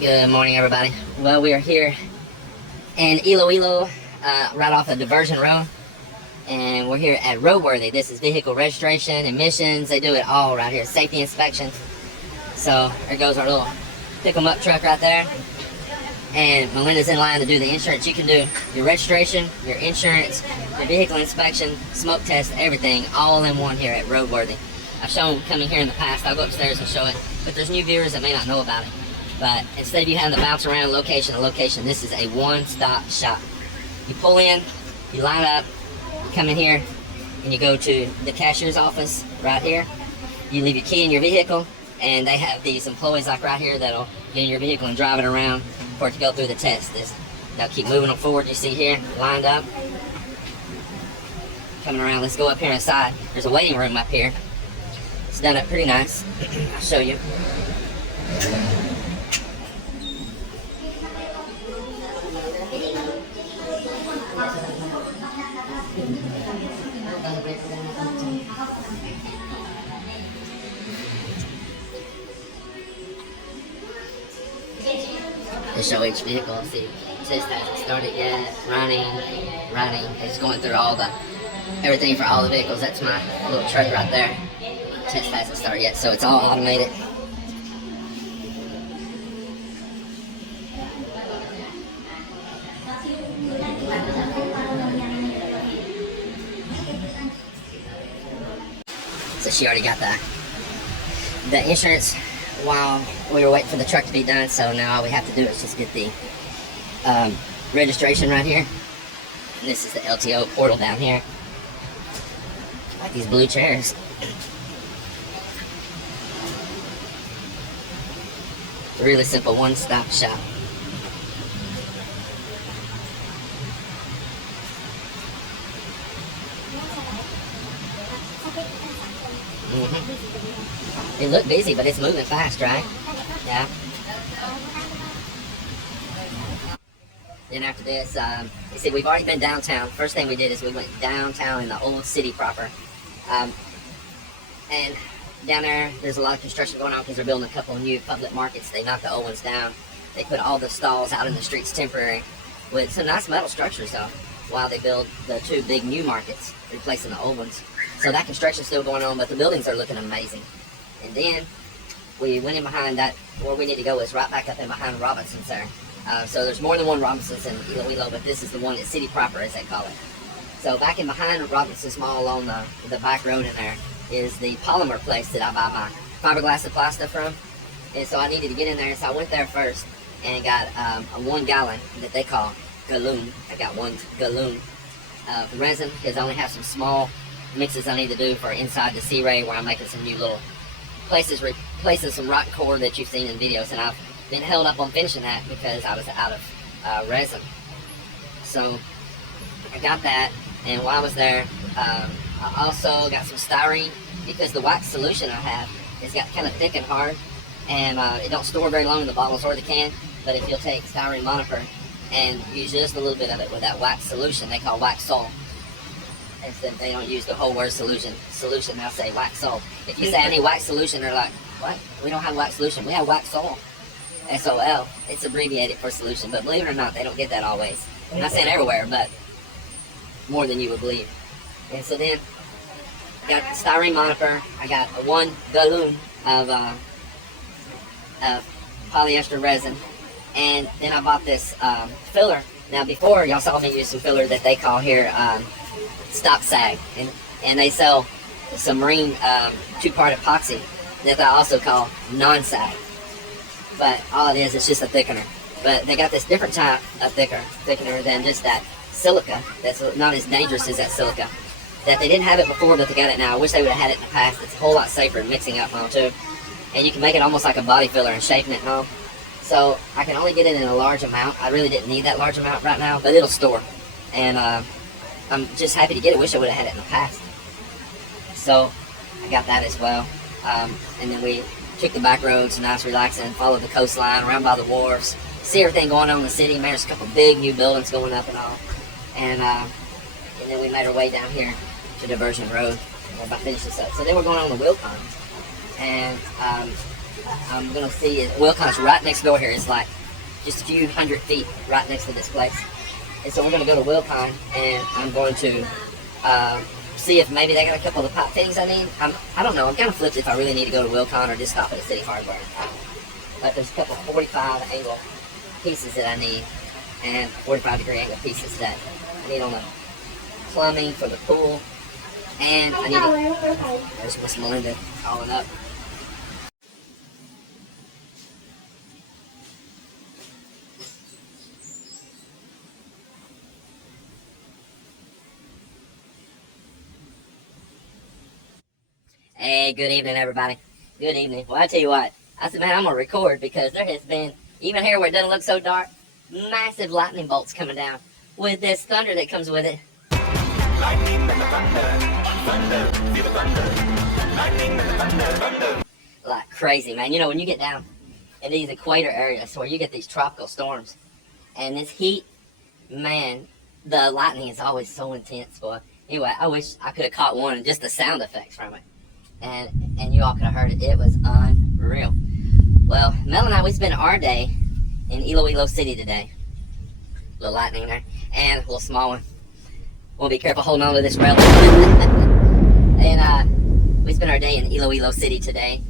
Good morning, everybody. Well, we are here in Iloilo, right off of Diversion Road, and we're here at Roadworthy. This is vehicle registration, emissions. They do it all right here. Safety inspection. So there goes our little pick 'em up truck right there. And Melinda's in line to do the insurance. You can do your registration, your insurance, your vehicle inspection, smoke test, everything, all in one here at Roadworthy. I've shown coming here in the past. I'll go upstairs and show it, but there's new viewers that may not know about it. But instead of you having to bounce around location to location, this is a one-stop shop. You pull in, you line up, you come in here, and you go to the cashier's office right here. You leave your key in your vehicle, and they have these employees like right here that'll get in your vehicle and drive it around for it to go through the test. Now keep moving them forward. You see here, lined up. Coming around, let's go up here inside. There's a waiting room up here. It's done up pretty nice. I'll show you. To show each vehicle, see, test hasn't started yet, running, it's going through everything for all the vehicles. That's my little truck right there. Test hasn't started yet, so it's all automated. So she already got the insurance while we were waiting for the truck to be done, so now all we have to do is just get the registration right here. And this is the LTO portal down here. I like these blue chairs. It's a really simple one-stop shop. It looked busy, but it's moving fast, right? Yeah. Then after this, you see, we've already been downtown. First thing we did is we went downtown in the old city proper. And down there's a lot of construction going on because they're building a couple of new public markets. They knocked the old ones down. They put all the stalls out in the streets temporary with some nice metal structures, though, while they build the two big new markets, replacing the old ones. So that construction's still going on, but the buildings are looking amazing. And then we went in behind that. Where we need to go is right back up in behind Robinson's there. So there's more than one Robinson's in Iloilo, but this is the one that's city proper, as they call it. So back in behind Robinson's Mall on the back road in there is the polymer place that I buy my fiberglass supply stuff from. And so I needed to get in there, so I went there first and got a 1 gallon that they call galloon. I got 1 galloon of resin because I only have some small mixes I need to do for inside the Sea Ray, where I'm making some new little places, replacing some rotten core that you've seen in videos, and I've been held up on finishing that because I was out of resin. So I got that, and while I was there, I also got some styrene because the wax solution I have is got kind of thick and hard, and it don't store very long in the bottles or the can. But if you'll take styrene moniper and use just a little bit of it with that wax solution, they call wax sol. Instead, they don't use the whole word solution. They'll say wax sol. If you say I need wax solution, they're like, what? We don't have wax solution. We have wax sol. SOL. It's abbreviated for solution. But believe it or not, they don't get that always. I'm not saying everywhere, but more than you would believe. And so then, I got styrene moniper. I got a 1 gallon of polyester resin. And then I bought this filler. Now before, y'all saw me use some filler that they call here stop sag, and they sell some marine 2-part epoxy that I also call non-sag, but all it is, it's just a thickener. But they got this different type of thickener than just that silica that's not as dangerous as that silica, that they didn't have it before, but they got it now. I wish they would have had it in the past. It's a whole lot safer mixing up now too, and you can make it almost like a body filler and shaping it and all. So I can only get it in a large amount. I really didn't need that large amount right now, but it'll store, and I'm just happy to get it. Wish I would have had it in the past. So I got that as well. And then we took the back roads, nice, relaxing, followed the coastline, around by the wharves, see everything going on in the city. Man, there's a couple big new buildings going up and all. And then we made our way down here to Diversion Road. We're about to finish this up. So then we're going on the wheel pond. And I'm gonna see it. Wilcon's right next door here. It's like just a few hundred feet right next to this place. And so we're gonna go to Wilcon, and I'm going to see if maybe they got a couple of the pipe fittings I need. I don't know. I'm kind of flipped if I really need to go to Wilcon or just stop at a City Hardware. But there's a couple of 45 angle pieces that I need, and 45-degree angle pieces that I need on the plumbing for the pool. And I need to, there's Miss Melinda calling up. Hey, good evening, everybody. Good evening. Well, I tell you what, I said, man, I'm going to record because there has been, even here where it doesn't look so dark, massive lightning bolts coming down with this thunder that comes with it. Lightning and the thunder, feel the thunder. Lightning and the thunder. Like crazy, man. You know, when you get down in these equator areas where you get these tropical storms and this heat, man, the lightning is always so intense, boy. Anyway, I wish I could have caught one and just the sound effects from it. And you all could have heard it. It was unreal. Well, Mel and I, we spent our day in Iloilo City today. A little lightning there. And a little small one. We'll be careful holding on to this rail. And we spent our day in Iloilo City today.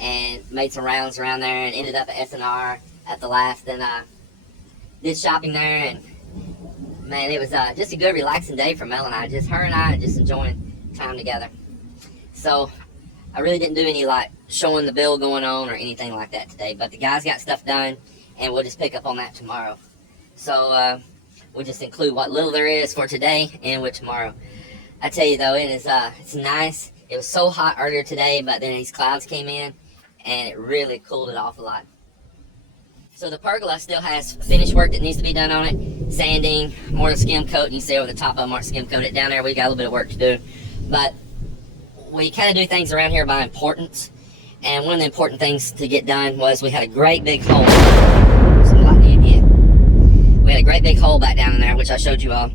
And made some rounds around there. And ended up at S&R at the last. And did shopping there. And man, it was just a good relaxing day for Mel and I. Just her and I just enjoying time together. So I really didn't do any like showing the bill going on or anything like that today, but the guys got stuff done and we'll just pick up on that tomorrow. So we'll just include what little there is for today and with tomorrow. I tell you though, it is it's nice. It was so hot earlier today, but then these clouds came in and it really cooled it off a lot. So the pergola still has finished work that needs to be done on it. Sanding, more skim coat, and you see over the top of them, more skim coated down there. We got a little bit of work to do, but we kind of do things around here by importance, and one of the important things to get done was we had a great big hole. Some lightning again. We had a great big hole back down in there, which I showed you all,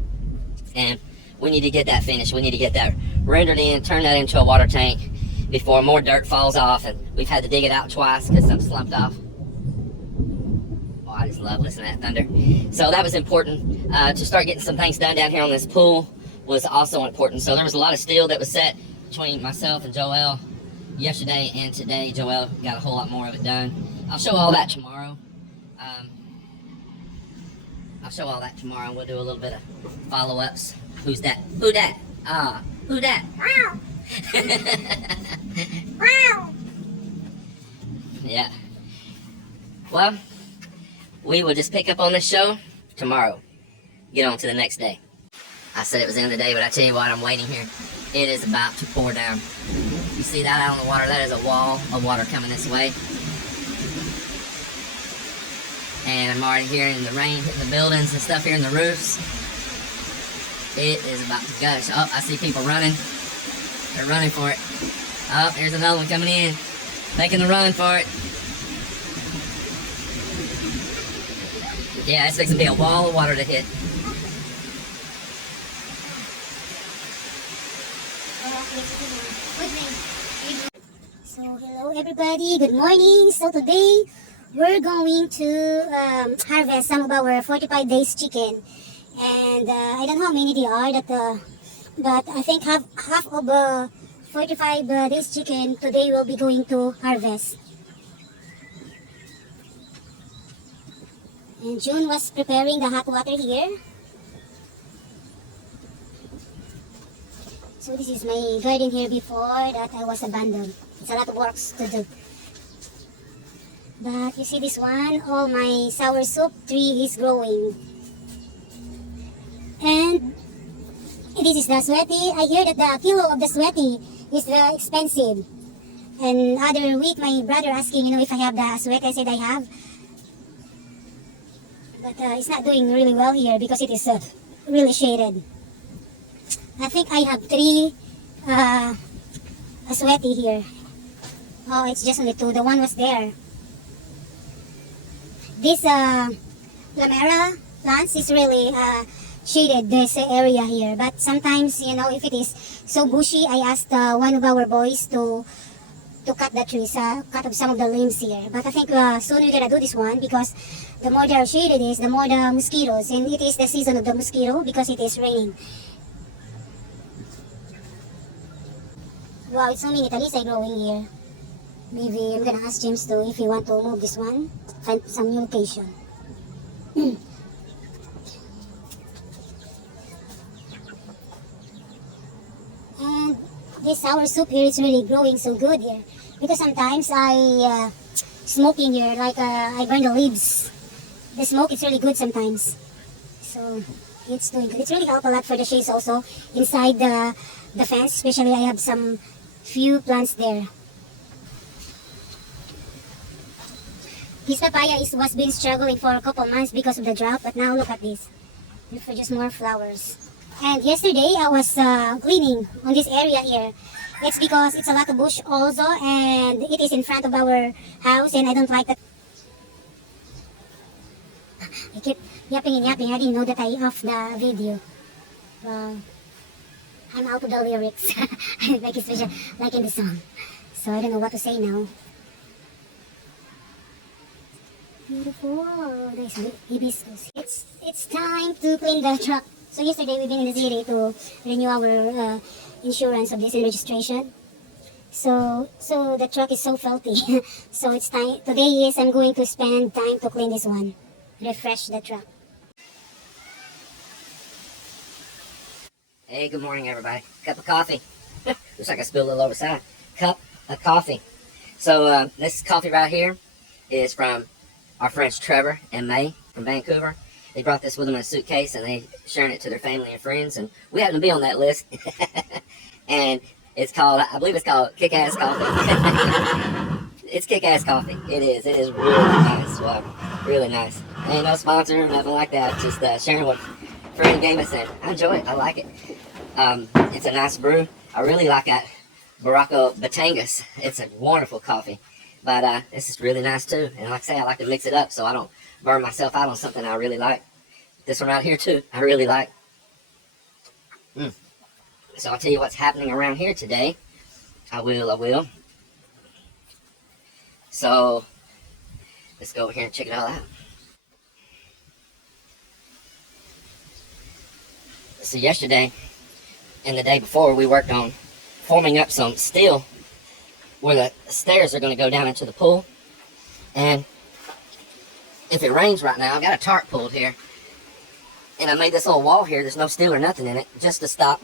and we need to get that finished. We need to get that rendered in, turn that into a water tank before more dirt falls off, and we've had to dig it out twice because some slumped off. Oh, I just love listening to that thunder. So that was important. To start getting some things done down here on this pool was also important. So there was a lot of steel that was set between myself and Joel yesterday and today. Joel got a whole lot more of it done. I'll show all that tomorrow. We'll do a little bit of follow-ups. Who's that? Who that? Who that? Yeah. Well, we will just pick up on this show tomorrow. Get on to the next day. I said it was the end of the day, but I tell you what, I'm waiting here. It is about to pour down. You see that out on the water? That is a wall of water coming this way. And I'm already hearing the rain hitting the buildings and stuff here in the roofs. It is about to gush. Oh, I see people running. They're running for it. Oh, here's another one coming in. Making the run for it. Yeah, it's fixing to be a wall of water to hit. So hello everybody, good morning. So today we're going to harvest some of our 45 days chicken, and I don't know how many they are, but I think half of 45 days chicken today we'll be going to harvest. And June was preparing the hot water here. So this is my garden here before that I was abandoned. It's a lot of work to do. But you see this one, all my sour soup tree is growing. And this is the sweaty. I hear that the kilo of the sweaty is very expensive. And other week my brother asking, if I have the sweaty. I said I have. But it's not doing really well here because it is really shaded. I think I have 3 sweaty here. Oh, it's just only 2. The one was there. This Lamera plants is really shaded this area here. But sometimes, if it is so bushy, I asked one of our boys to to cut the trees, cut off some of the limbs here. But I think soon we're gonna do this one because the more they are shaded is, the more the mosquitoes, and it is the season of the mosquito because it is raining. Wow, it's so many talisay growing here. Maybe I'm gonna ask James too if he want to move this one, find some new location. And this sour soup here is really growing so good here because sometimes I smoke in here, like I burn the leaves. The smoke is really good sometimes, so it's doing good. It's really helped a lot for the shades also inside the fence. Especially I have some few plants there. This papaya was been struggling for a couple months because of the drought, but now look at this. It produced more flowers. And yesterday I was cleaning on this area here. It's because it's a lot of bush also, and it is in front of our house, and I don't like that. I keep yapping and yapping. I didn't know that I off the video. Well, I'm out of the lyrics, like especially like in the song. So I don't know what to say now. Beautiful, nice hibiscus. It's time to clean the truck. So yesterday we've been in the city to renew our insurance of this and registration. So the truck is so filthy. So it's time. Today is I'm going to spend time to clean this one, refresh the truck. Hey, good morning, everybody. Cup of coffee. Looks like I spilled a little overside. Cup of coffee. So this coffee right here is from our friends Trevor and May from Vancouver. They brought this with them in a suitcase, and they sharing it to their family and friends, and we happen to be on that list. And it's called, I believe it's called Kick-Ass Coffee. It's Kick-Ass Coffee. It is really nice. Wow, really nice. Ain't no sponsor or nothing like that. Just sharing what a friend gave us, and I enjoy it. I like it. It's a nice brew. I really like that Barraco Batangas. It's a wonderful coffee. But this is really nice too. And like I say, I like to mix it up so I don't burn myself out on something I really like. This one right here too, I really like. So I'll tell you what's happening around here today. I will. So let's go over here and check it all out. So yesterday and the day before, we worked on forming up some steel where the stairs are going to go down into the pool. And if it rains right now, I've got a tarp pulled here, and I made this little wall here. There's no steel or nothing in it, just to stop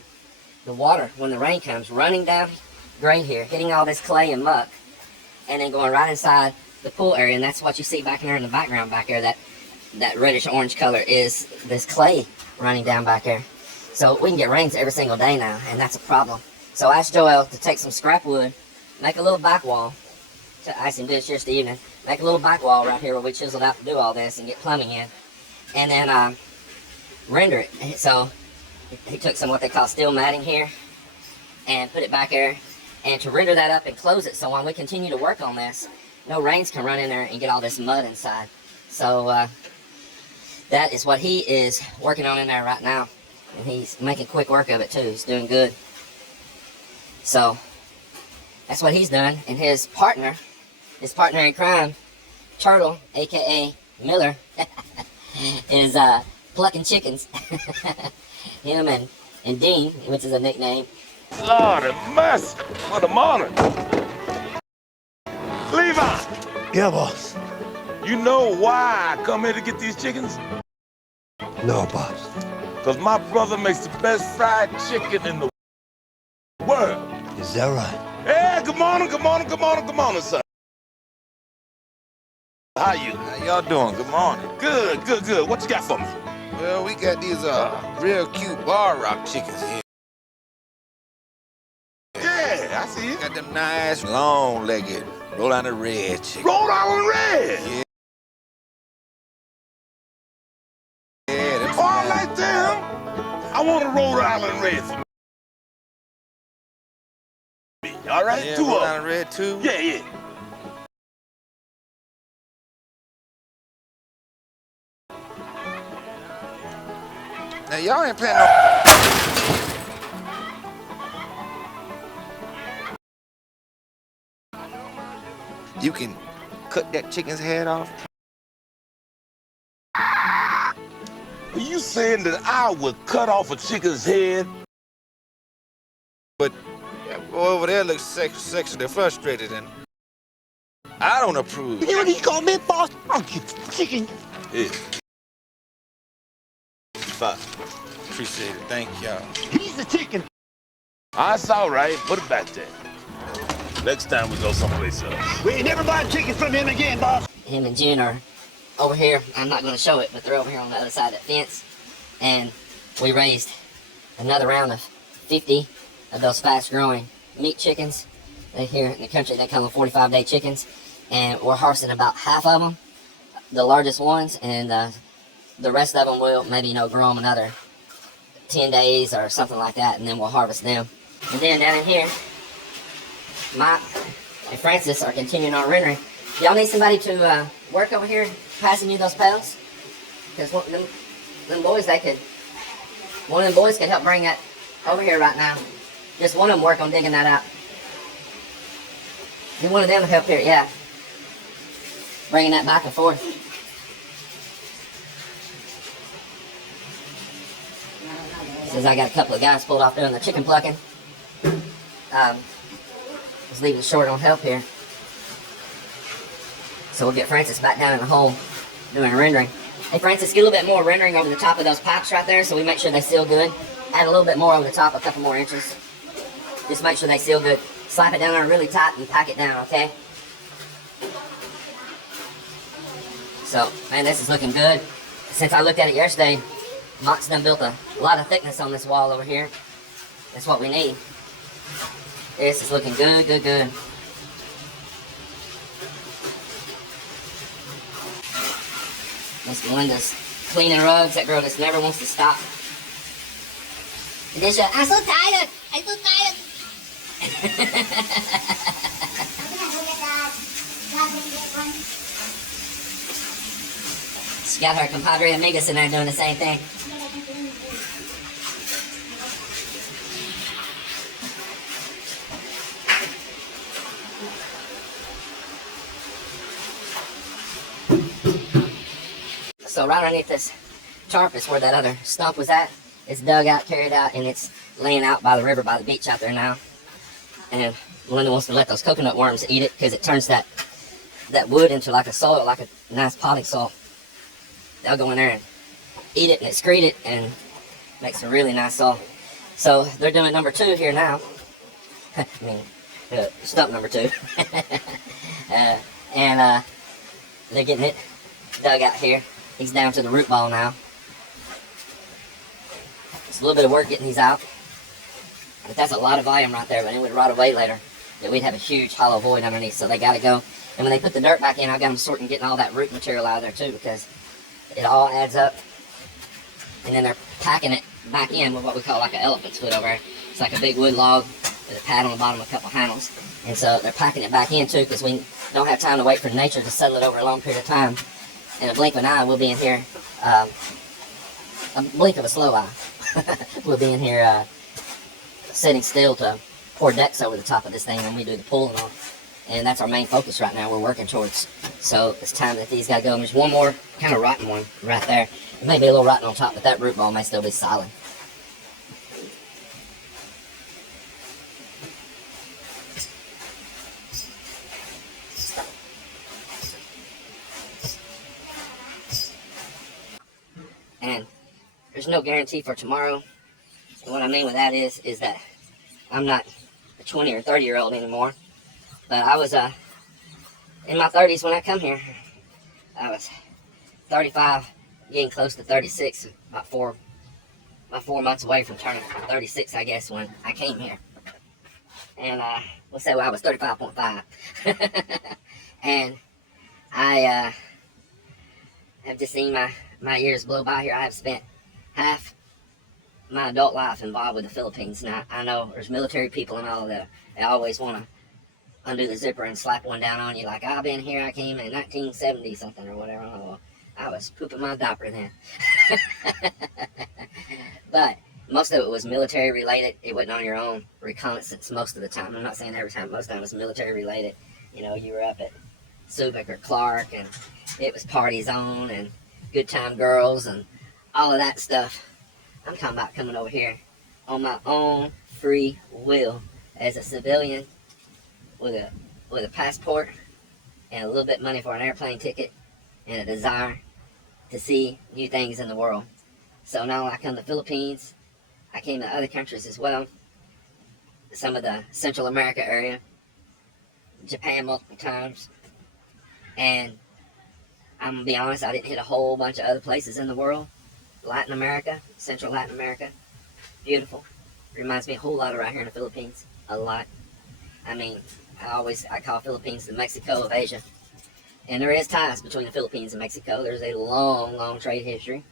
the water when the rain comes running down grade here, hitting all this clay and muck, and then going right inside the pool area. And that's what you see back here in the background back there. That reddish orange color is this clay running down back there. So we can get rains every single day now, and that's a problem. So I asked Joel to take some scrap wood, make a little back wall. I asked him to do this just the evening. Make a little back wall right here where we chiseled out to do all this and get plumbing in. And then render it. So he took some what they call steel matting here and put it back there. And to render that up and close it, so when we continue to work on this, no rains can run in there and get all this mud inside. So that is what he is working on in there right now. And he's making quick work of it too. He's doing good. So that's what he's done. And his partner in crime, Turtle, aka Miller, is plucking chickens. Him and Dean, which is a nickname. Lord have mercy. What a morning. Levi! Yeah, boss. You know why I come here to get these chickens? No, boss. Because my brother makes the best fried chicken in the world. Is that right? Hey, good morning, son. How you? How y'all doing? Good morning. Good. What you got for me? Well, we got these real cute bar rock chickens here. Yeah, I see you. Got them nice long-legged Rhode Island red chickens. Rhode Island Red. Yeah. Yeah, them Oh, I like them. I want a Rhode Island Red for me. All right, yeah, two Rhode of them. Island red too? Yeah. Now y'all ain't planning on... You can cut that chicken's head off. Are you saying that I would cut off a chicken's head? But that boy over there looks sexually frustrated, and I don't approve. You know what he called me, boss? Monkey chicken. Yeah. Fuck. Appreciate it. Thank y'all. He's the chicken. That's all right. Put it back there. Next time we go someplace else. We ain't never buying chicken from him again, boss. Him and June are over here. I'm not going to show it, but they're over here on the other side of that fence. And we raised another round of 50 of those fast-growing meat chickens. Here in the country, they call them 45-day chickens. And we're harvesting about half of them, the largest ones, and the rest of them will maybe, grow them another 10 days or something like that, and then we'll harvest them. And then down in here, Mike and Francis are continuing on rendering. Y'all need somebody to work over here passing you those pails? Because them boys, one of them boys could help bring that over here right now. Just one of them work on digging that out. Get one of them to help here, yeah. Bringing that back and forth. Since I got a couple of guys pulled off doing the chicken plucking, just leaving short on help here. So we'll get Francis back down in the hole doing rendering. Hey Francis, get a little bit more rendering over the top of those pipes right there so we make sure they seal good. Add a little bit more over the top, a couple more inches. Just make sure they seal good. Slap it down there really tight and pack it down, okay? So, man, this is looking good. Since I looked at it yesterday, Mott's done built a lot of thickness on this wall over here. That's what we need. This is looking good, good, good. Miss Melinda's cleaning rugs. That girl just never wants to stop. Tanisha, I'm so tired. I'm so tired. She got her compadre amigas in there doing the same thing. So right underneath this tarp is where that other stump was at. It's dug out, carried out, and it's laying out by the river, by the beach out there now. And Melinda wants to let those coconut worms eat it because it turns that wood into like a soil, like a nice potting soil. They'll go in there and eat it and excrete it and make some really nice soil. So they're doing number 2 here now. I mean, stump number 2. And they're getting it dug out here. He's down to the root ball now. It's a little bit of work getting these out. But that's a lot of volume right there, but it would rot away later. That we'd have a huge hollow void underneath, so they gotta go. And when they put the dirt back in, I've got them sorting, getting all that root material out of there too, because it all adds up. And then they're packing it back in with what we call like an elephant's foot over there. It's like a big wood log with a pad on the bottom, a couple handles. And so they're packing it back in too, because we don't have time to wait for nature to settle it over a long period of time. In a blink of an eye, we'll be in here, a blink of a slow eye. We'll be in here sitting still to pour decks over the top of this thing when we do the pulling on. And that's our main focus right now we're working towards. So it's time that these gotta go. And there's one more kind of rotten one right there. It may be a little rotten on top, but that root ball may still be solid. And there's no guarantee for tomorrow. And what I mean with that is that I'm not a 20 or 30-year-old anymore. But I was in my 30s when I come here. I was 35, getting close to 36, about four months away from turning 36, I guess, when I came here. And let's say I was 35.5. And I have just seen my years blow by here. I have spent half my adult life involved with the Philippines. Now, I know there's military people and all that. They always want to undo the zipper and slap one down on you like, I've been here, I came in 1970 something or whatever. Well, I was pooping my diaper then. But most of it was military related. It wasn't on your own reconnaissance most of the time. I'm not saying every time, most of the time it was military related. You know, you were up at Subic or Clark, and it was party zone and good time girls and all of that stuff. I'm talking about coming over here on my own free will as a civilian with a passport and a little bit of money for an airplane ticket and a desire to see new things in the world. So now I come to the Philippines. I came to other countries as well. Some of the Central America area, Japan multiple times, and I'm gonna be honest, I didn't hit a whole bunch of other places in the world. Latin America, Central Latin America, beautiful. Reminds me a whole lot of right here in the Philippines, a lot. I mean, I call Philippines the Mexico of Asia. And there is ties between the Philippines and Mexico. There's a long, long trade history.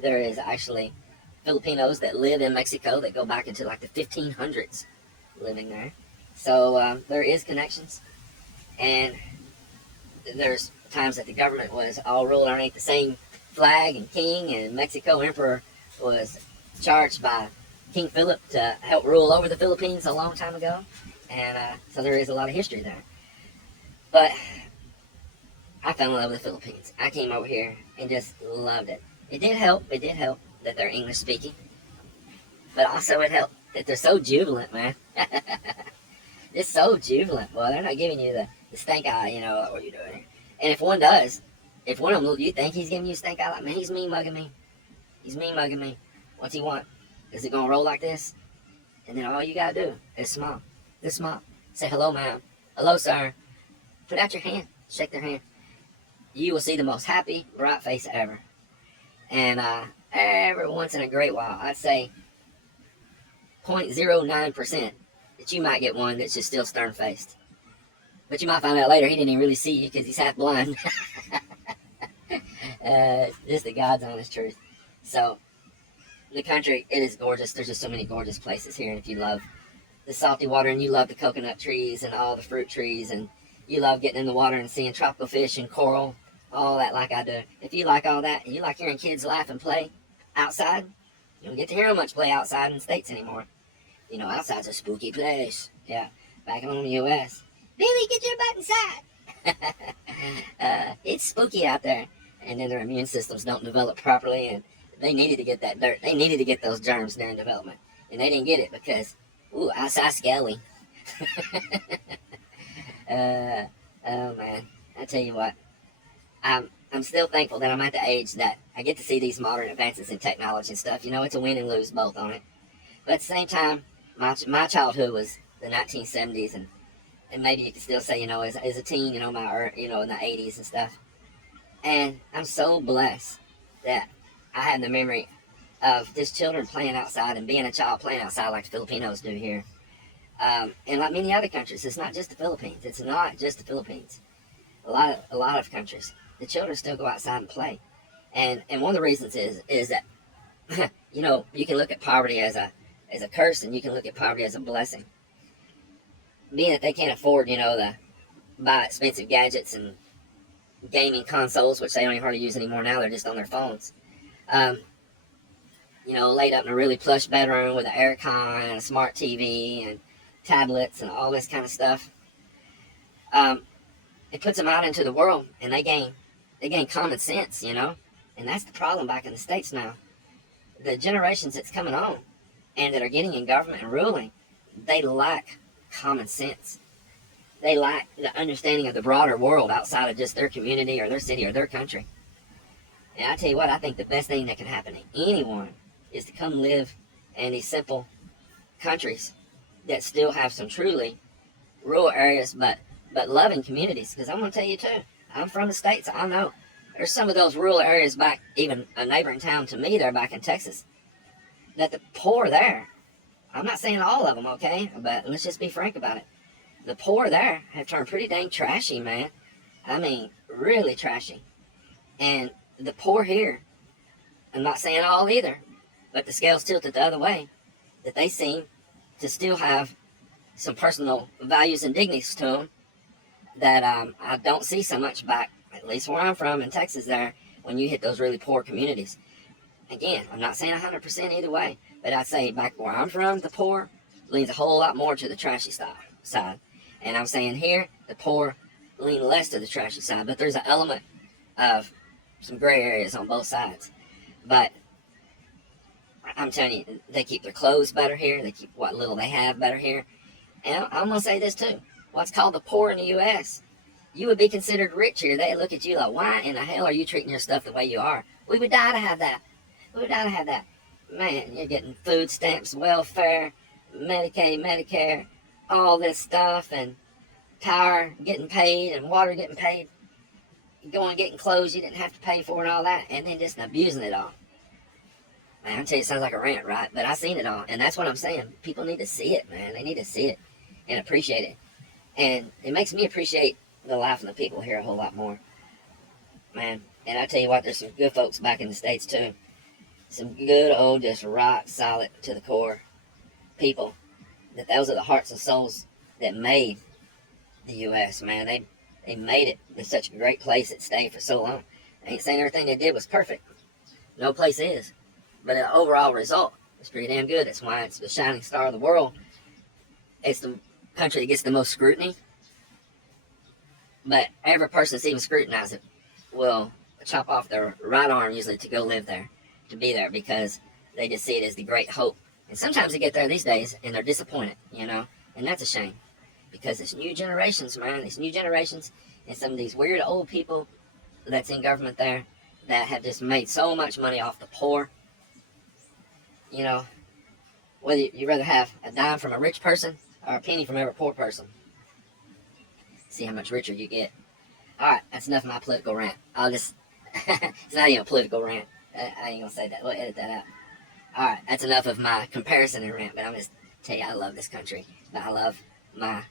There is actually Filipinos that live in Mexico that go back into like the 1500s living there. So there is connections. And there's times that the government was all ruled underneath the same flag and king, and Mexico emperor was charged by King Philip to help rule over the Philippines a long time ago. And so there is a lot of history there. But I fell in love with the Philippines. I came over here and just loved it. It did help that they're English speaking. But also it helped that they're so jubilant, man. Just so jubilant. Well, they're not giving you the stink eye, you know, what are you doing? And if one does, if one of them, you think he's giving you a stink eye, like, man, he's mean mugging me. He's mean mugging me. What's he want? Is it going to roll like this? And then all you got to do is smile. Just smile. Say, hello, ma'am. Hello, sir. Put out your hand. Shake their hand. You will see the most happy, bright face ever. And every once in a great while, I'd say 0.09% that you might get one that's just still stern-faced. But you might find out later he didn't even really see you because he's half blind. Just the God's honest truth. So, the country, it is gorgeous. There's just so many gorgeous places here. And if you love the salty water and you love the coconut trees and all the fruit trees and you love getting in the water and seeing tropical fish and coral, all that like I do. If you like all that and you like hearing kids laugh and play outside, you don't get to hear them much play outside in the States anymore. You know, outside's a spooky place. Yeah, back home in the U.S. Billy, get your butt inside. It's spooky out there. And then their immune systems don't develop properly, and they needed to get that dirt. They needed to get those germs during development. And they didn't get it because, ooh, outside scaly. Oh, man. I tell you what. I'm still thankful that I'm at the age that I get to see these modern advances in technology and stuff. You know, it's a win and lose both on it. But at the same time, my childhood was the 1970s, and maybe you could still say, you know, as a teen, you know, in the 80s and stuff. And I'm so blessed that I have the memory of just children playing outside and being a child playing outside like the Filipinos do here. And like many other countries, it's not just the Philippines. It's not just the Philippines. A lot of countries, the children still go outside and play. And one of the reasons is that, you know, you can look at poverty as a curse, and you can look at poverty as a blessing. Being that they can't afford, you know, to buy expensive gadgets and gaming consoles, which they don't even hardly use anymore now, they're just on their phones. You know, laid up in a really plush bedroom with an aircon and a smart TV and tablets and all this kind of stuff. It puts them out into the world, and they gain common sense, you know. And that's the problem back in the States now. The generations that's coming on and that are getting in government and ruling, they lack common sense. They lack the understanding of the broader world outside of just their community or their city or their country. And I tell you what, I think the best thing that can happen to anyone is to come live in these simple countries that still have some truly rural areas, but loving communities. Because I'm going to tell you too, I'm from the States. I know there's some of those rural areas back, even a neighboring town to me there back in Texas, that the poor there, I'm not saying all of them, okay, but let's just be frank about it. The poor there have turned pretty dang trashy, man. I mean, really trashy. And the poor here, I'm not saying all either, but the scale's tilted the other way, that they seem to still have some personal values and dignities to them that I don't see so much back, at least where I'm from in Texas there, when you hit those really poor communities. Again, I'm not saying 100% either way, but I'd say back where I'm from, the poor leans a whole lot more to the trashy side. And I'm saying here, the poor lean less to the trashy side, but there's an element of some gray areas on both sides. But I'm telling you, they keep their clothes better here. They keep what little they have better here. And I'm going to say this too. What's called the poor in the U.S., you would be considered rich here. They look at you like, why in the hell are you treating your stuff the way you are? We would die to have that. We would die to have that. Man, you're getting food stamps, welfare, Medicaid, Medicare, all this stuff, and power getting paid and water getting paid. Going getting clothes you didn't have to pay for and all that, and then just abusing it all. Man, I tell you, it sounds like a rant, right? But I've seen it all, and that's what I'm saying. People need to see it, man. They need to see it and appreciate it. And it makes me appreciate the life of the people here a whole lot more. Man, and I tell you what, there's some good folks back in the States, too. Some good old, just rock solid to the core people. That those are the hearts and souls that made the U.S., man. They made it to such a great place that stayed for so long. I ain't saying everything they did was perfect. No place is. But the overall result is pretty damn good. That's why it's the shining star of the world. It's the country that gets the most scrutiny. But every person that's even scrutinized it will chop off their right arm usually to go live there, to be there, because they just see it as the great hope. And sometimes they get there these days and they're disappointed, you know, and that's a shame. Because it's new generations, man. It's new generations and some of these weird old people that's in government there that have just made so much money off the poor. You know, whether you'd rather have a dime from a rich person or a penny from every poor person. See how much richer you get. Alright, that's enough of my political rant. I'll just... it's not even a political rant. I ain't gonna say that. We'll edit that out. Alright, that's enough of my comparison and rant, but I'm just tell you I love this country. But I love my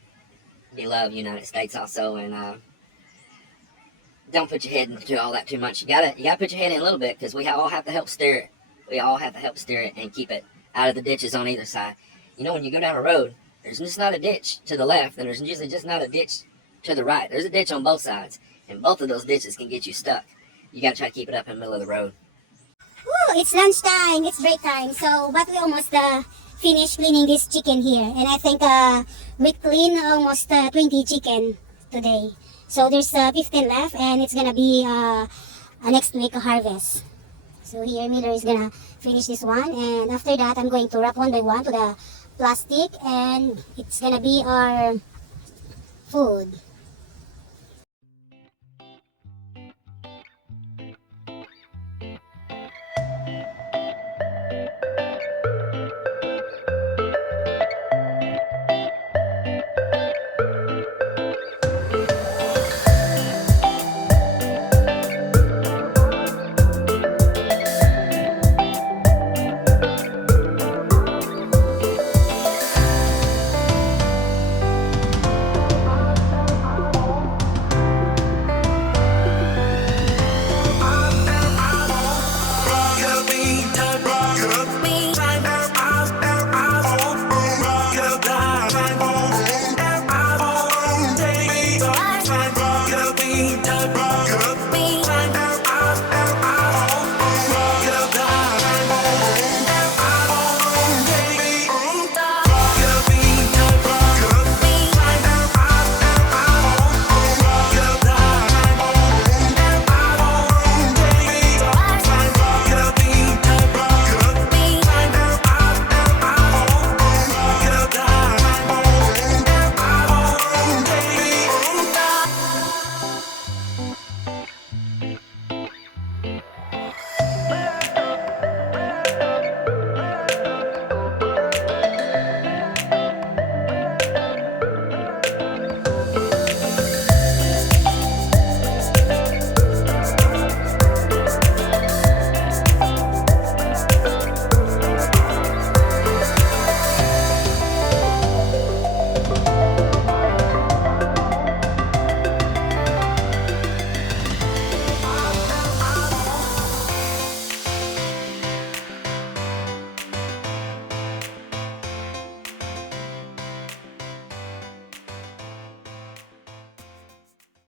beloved United States also, and don't put your head into all that too much. You gotta put your head in a little bit, because we all have to help steer it. We all have to help steer it and keep it out of the ditches on either side. You know, when you go down a road, there's just not a ditch to the left, and there's usually just not a ditch to the right. There's a ditch on both sides, and both of those ditches can get you stuck. You gotta try to keep it up in the middle of the road. Woo, it's lunchtime, it's break time. So, but we almost finished cleaning this chicken here. And I think we cleaned almost 20 chicken today. So there's 15 left, and it's gonna be next week a harvest. So here Miller is gonna finish this one, and after that I'm going to wrap one by one to the plastic, and it's gonna be our food.